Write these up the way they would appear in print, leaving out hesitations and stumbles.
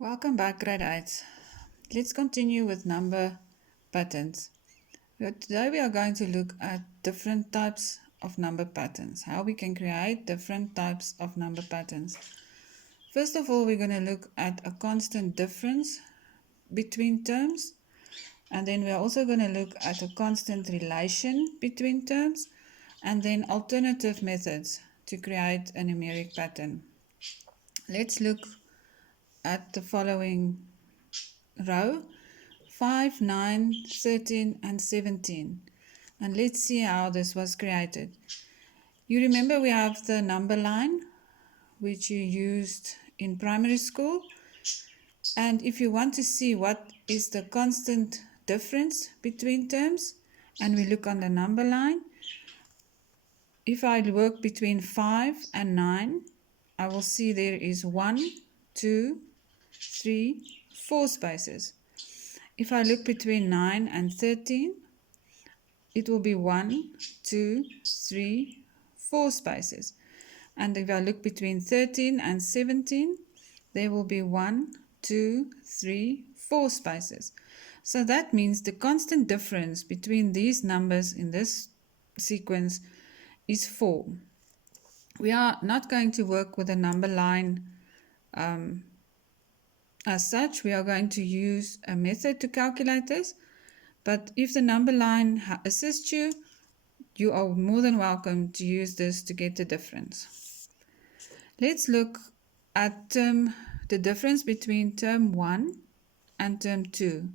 Welcome back, grade 8. Let's continue with number patterns. Today we are going to look at different types of number patterns, how we can create different types of number patterns. First of all, we're going to look at a constant difference between terms, and then we're also going to look at a constant relation between terms, and then alternative methods to create a numeric pattern. Let's look at the following row: 5, 9, 13 and 17. And let's see how this was created. You remember we have the number line which you used in primary school, and if you want to see what is the constant difference between terms, and we look on the number line, if I work between 5 and 9, I will see there is 1, 2, 3, 4 spaces. If I look between 9 and 13, it will be 1, 2, 3, 4 spaces. And if I look between 13 and 17, there will be 1, 2, 3, 4 spaces. So that means the constant difference between these numbers in this sequence is 4. We are not going to work with a number line as such. We are going to use a method to calculate this. But if the number line assists you, you are more than welcome to use this to get the difference. Let's look at the difference between term 1 and term 2.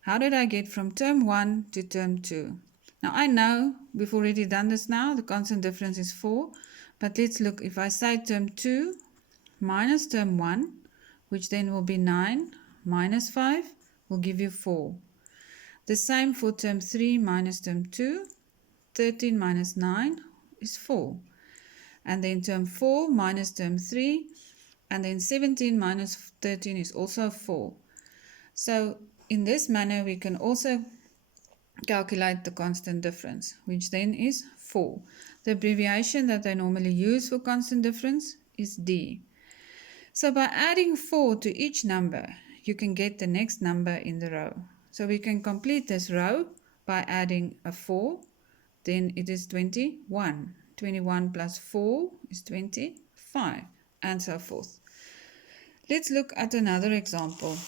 How did I get from term 1 to term 2? Now I know we've already done this now. The constant difference is 4. But let's look. If I say term 2 minus term 1, which then will be 9 minus 5, will give you 4. The same for term 3 minus term 2. 13 minus 9 is 4. And then term 4 minus term 3. And then 17 minus 13 is also 4. So in this manner, we can also calculate the constant difference, which then is 4. The abbreviation that I normally use for constant difference is D. So by adding 4 to each number, you can get the next number in the row. So we can complete this row by adding a 4, then it is 21. 21 plus 4 is 25, and so forth. Let's look at another example.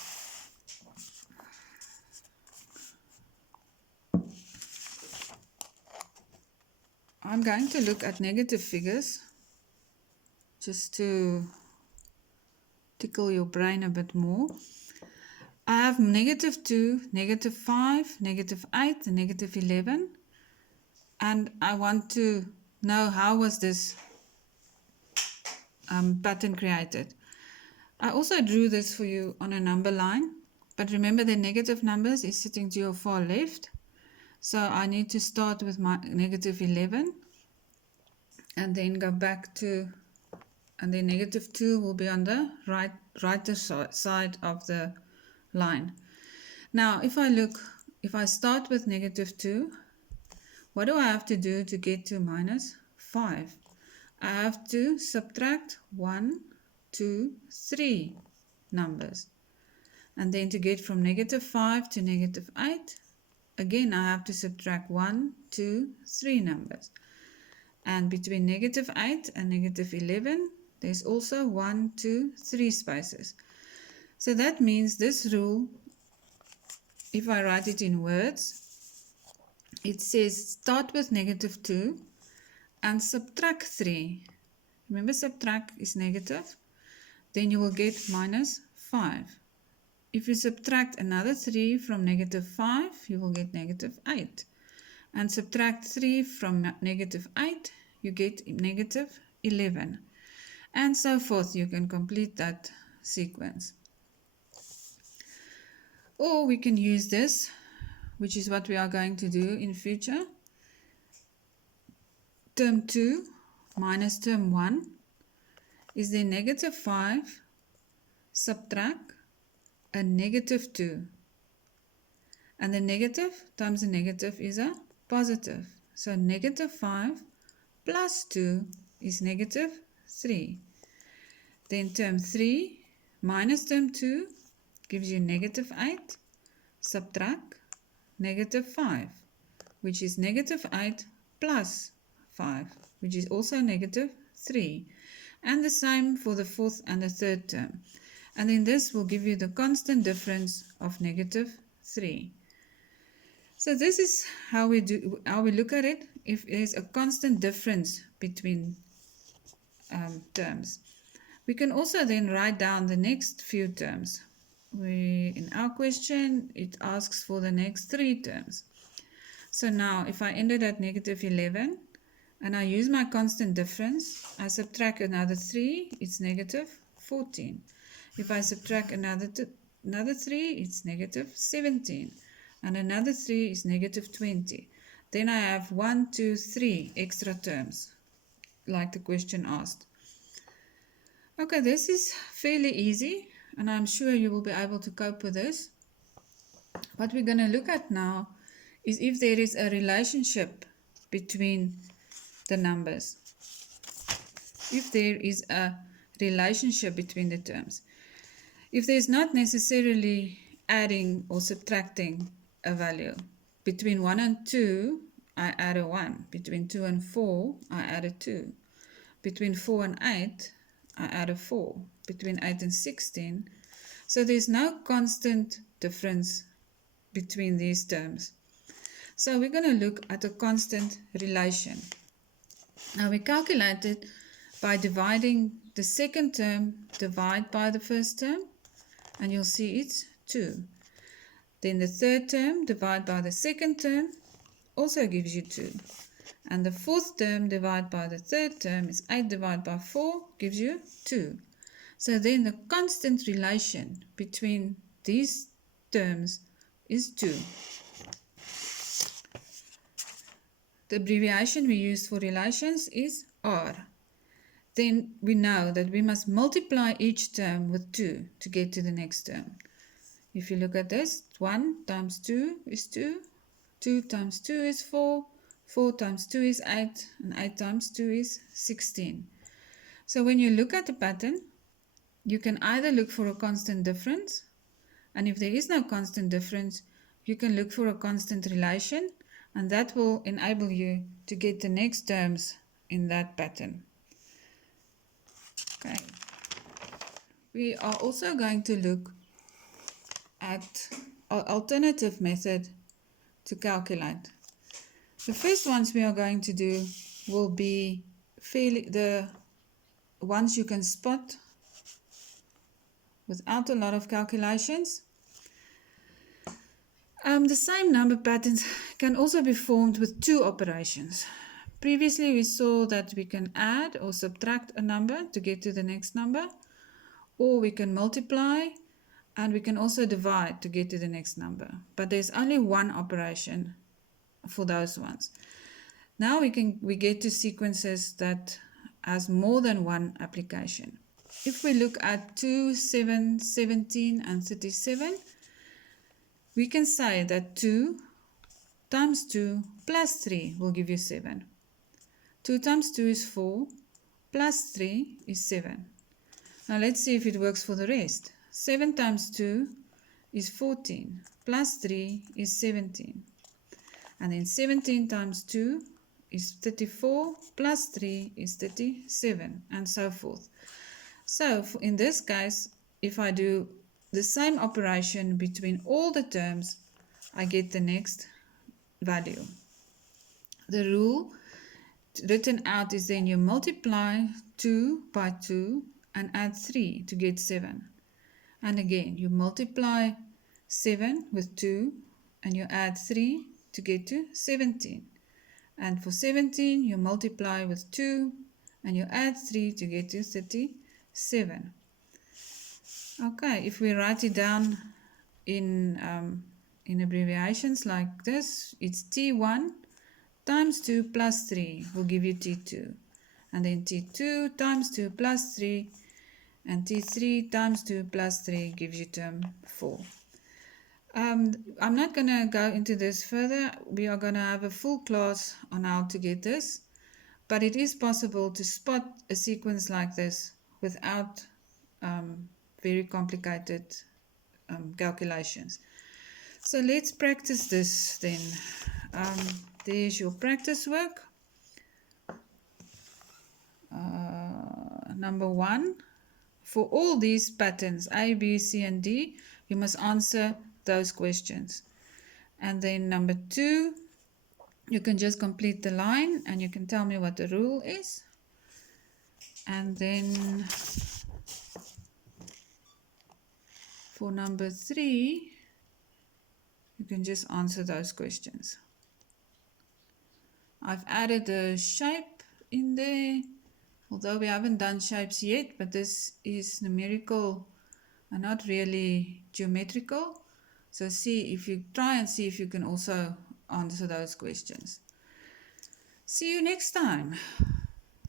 I'm going to look at negative figures just to tickle your brain a bit more. I have negative 2, negative 5, negative 8, and negative 11. And I want to know how was this pattern created. I also drew this for you on a number line. But remember, the negative numbers is sitting to your far left. So I need to start with my negative 11. And then go back to, and then negative 2 will be on the right side of the line. Now if I start with negative 2, what do I have to do to get to minus 5? I have to subtract 1, 2, 3 numbers. And then to get from negative 5 to negative 8, again I have to subtract 1, 2, 3 numbers. And between negative 8 and negative 11, there's also 1, 2, 3 spaces. So that means this rule, if I write it in words, it says start with negative 2 and subtract 3. Remember, subtract is negative. Then you will get minus 5. If you subtract another 3 from negative 5, you will get negative 8. And subtract 3 from negative 8, you get negative 11. And so forth. You can complete that sequence. Or we can use this, which is what we are going to do in future. Term 2 minus term 1 is the negative 5 subtract a negative 2. And the negative times a negative is a positive. So negative 5 plus 2 is negative 3. Then term 3 minus term 2 gives you negative 8, subtract negative 5, which is negative 8 plus 5, which is also negative 3. And the same for the fourth and the third term. And then this will give you the constant difference of negative 3. So this is how we look at it if there's a constant difference between terms. We can also then write down the next few terms. In our question, it asks for the next 3 terms. So now if I ended at negative 11 and I use my constant difference, I subtract another 3, it's negative 14. If I subtract another 3, it's negative 17. And another 3 is negative 20. Then I have 1, 2, 3 extra terms, like the question asked. Okay, this is fairly easy, and I'm sure you will be able to cope with this. What we're going to look at now is if there is a relationship between the numbers. If there is a relationship between the terms. If there's not necessarily adding or subtracting a value. Between 1 and 2, I add a 1. Between 2 and 4, I add a 2. Between 4 and 8, I add a 4. Between 8 and 16. So there's no constant difference between these terms. So we're going to look at a constant relation. Now we calculate it by dividing the second term divide by the first term, and you'll see it's 2. Then the third term divide by the second term also gives you 2. And the fourth term divided by the third term is 8 divided by 4 gives you 2. So then the constant relation between these terms is 2. The abbreviation we use for relations is R. Then we know that we must multiply each term with 2 to get to the next term. If you look at this, 1 times 2 is 2, 2 times 2 is 4, 4 times 2 is 8, and 8 times 2 is 16. So when you look at the pattern, you can either look for a constant difference, and if there is no constant difference, you can look for a constant relation, and that will enable you to get the next terms in that pattern. Okay. We are also going to look at an alternative method to calculate. The first ones we are going to do will be the ones you can spot without a lot of calculations. The same number patterns can also be formed with 2 operations. Previously we saw that we can add or subtract a number to get to the next number, or we can multiply, and we can also divide to get to the next number. But there's only one operation for those ones. Now we get to sequences that has more than one application. If we look at 2, 7, 17 and 37, we can say that 2 times 2 plus 3 will give you 7. 2 times 2 is 4, plus 3 is 7. Now let's see if it works for the rest. 7 times 2 is 14, plus 3 is 17. And then 17 times 2 is 34, plus 3 is 37, and so forth. So in this case, if I do the same operation between all the terms, I get the next value. The rule written out is then you multiply 2 by 2 and add 3 to get 7. And again, you multiply 7 with 2 and you add 3 to get to 17. And for 17, you multiply with 2 and you add 3 to get to 37. Okay, if we write it down in abbreviations like this, it's T1 times 2 plus 3 will give you T2. And then T2 times 2 plus 3 and T3 times 2 plus 3 gives you term 4. I'm not going to go into this further. We are going to have a full class on how to get this. But it is possible to spot a sequence like this without very complicated calculations. So let's practice this then. There's your practice work. Number 1, for all these patterns A, B, C and D, you must answer those questions. And then number 2, you can just complete the line and you can tell me what the rule is. And then for number 3, you can just answer those questions. I've added a shape in there, although we haven't done shapes yet, but this is numerical and not really geometrical. So try and see if you can also answer those questions. See you next time.